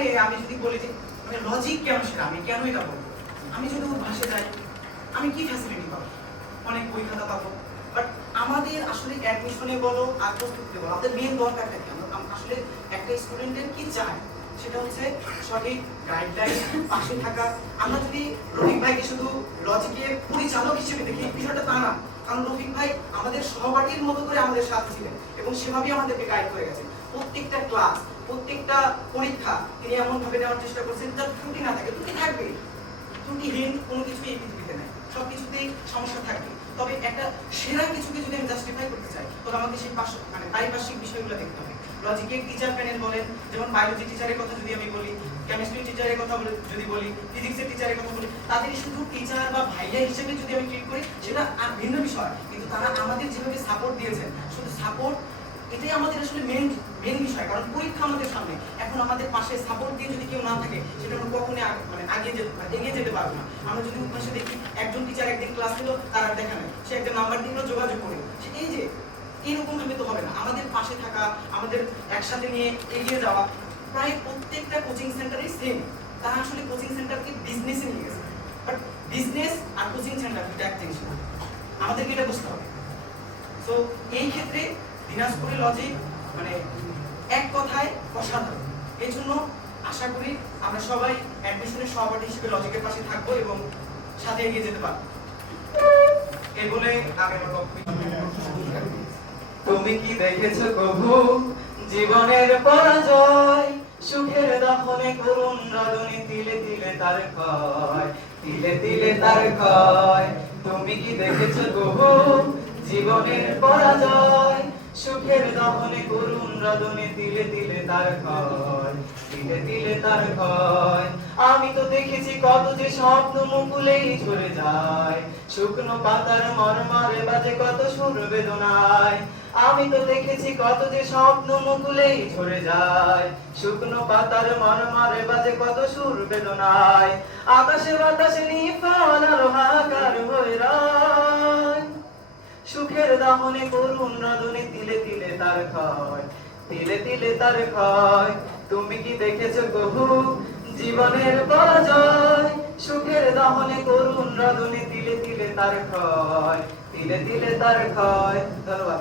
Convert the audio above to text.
এখানে আমি যদি বলি যে মানে লজিক কেন সেটা আমি কেন এটা বলবো, আমি যদি ওর ভাষে যাই আমি কি ফ্যাসিলিটি পাবো, অনেক বই খাতা পাবো। বাট আমাদের আসলে অ্যাডমিশনে বলো আর প্রস্তুতিতে বলো আমাদের মেন দরকারটা কি, আসলে একটা স্টুডেন্টের কি চায় সেটা হচ্ছে সঠিক গাইডলাইন, পাশে থাকা। আমরা যদি রফিক ভাইকে শুধু লজিকের পরিচালক হিসেবে দেখি, বিষয়টা তা না। কারণ রফিক ভাই আমাদের সহপাঠীর মতো করে আমাদের সাথে ছিলেন এবং সেভাবেই আমাদেরকে গাইড করে গেছেন। প্রত্যেকটা ক্লাস, প্রত্যেকটা পরীক্ষা তিনি এমন ভাবে নেওয়ার চেষ্টা করছেন যার ত্রুটি না থাকে। ত্রুটি থাকবে, ত্রুটিহীন কোনো কিছুই এই পৃথিবীতে নেই, সবকিছুতেই সমস্যা থাকবে। তবে একটা সেরা কিছুকে যদি আমি জাস্টিফাই করতে চাই তবে আমাকে সেই মানে পারিপার্শ্বিক বিষয়গুলো দেখতে হবে। লজিকের টিচার প্যানেল বলেন, যেমন বায়োলজি টিচারের কথা যদি আমি বলি, কেমিস্ট্রি টিচারের কথা যদি বলি, ফিজিক্সের টিচারের কথা বলি, তাদের শুধু টিচার বা ভাইয়া হিসেবে যদি আমি ট্রিট করি সেটা আর ভিন্ন বিষয়। কিন্তু তারা আমাদের যেভাবে সাপোর্ট দিয়েছেন, শুধু সাপোর্ট এটাই আমাদের আসলে মেন বিষয়। কারণ পরীক্ষা আমাদের সামনে, এখন আমাদের পাশে সাপোর্ট দিয়ে যদি কেউ না থাকে সেটা আমরা কখনোই মানে এগিয়ে যেতে পারবো না। আমরা যদি উদ্দেশ্যে দেখি একজন টিচার একদিন ক্লাস নিল, তার আর দেখা নেই, সে একটা নাম্বার দিল, যোগাযোগ করে, এই যে এরকম ভাবে তো হবে না। আমাদের পাশে থাকা, আমাদের একসাথে নিয়ে এগিয়ে যাওয়া। প্রায় প্রত্যেকটা কোচিং সেন্টারে সেম, তারা আসলে কোচিং সেন্টারকে বিজনেসে নিয়ে গেছে। বাট বিজনেস আর কোচিং সেন্টার দুটো এক জিনিস না, আমাদেরকে এটা বুঝতে হবে। সো এই ক্ষেত্রে দিনাজপুরের লজিক মানে এক কথায় অসাধারণ। এই জন্য আশা করি আমরা সবাই অ্যাডমিশনের সহপাঠী হিসেবে লজিকের পাশে থাকবো এবং সাথে এগিয়ে যেতে পারবো। এই বলে আমি আমার বক্তব্য। তুমি কি দেখেছো কবু জীবনের পরাজয়, সুখের দহনে করুণ রদনে তিলে তিলে তার ক্ষয়, তিলে তিলে তার ক্ষয়। তুমি কি দেখেছো কবু জীবনের পরাজয়, সুখের দহনে করুণ রদনে তিলে তিলে তার ক্ষয়, তিলে তিলে তার ক্ষয়। আমি তো দেখেছি কত যে স্বপ্ন মুকুলেই ঝরে যায়, শুকনো পাতার মর্মরে বাজে কত সুর বেদনায়। আমি তো দেখেছি কত যে স্বপ্ন মুকুলেই ঝরে যায়, শুকনো পাতার মর্মরে বাজে কত সুর বেদনায়। আকাশে বাতাসে নিফান আলো হাহাকার হয়ে রয়, সুখের দাহনে করুণ রদনে তিলে তিলে তার ক্ষয়, তিলে তিলে তার ক্ষয়। তুমি কি দেখেছো কবু জীবনের পরাজয়, সুখের দহনে করুণ রদনে তিলে তিলে তার ক্ষয়, তিলে তিলে তার ক্ষয়। ধন্যবাদ।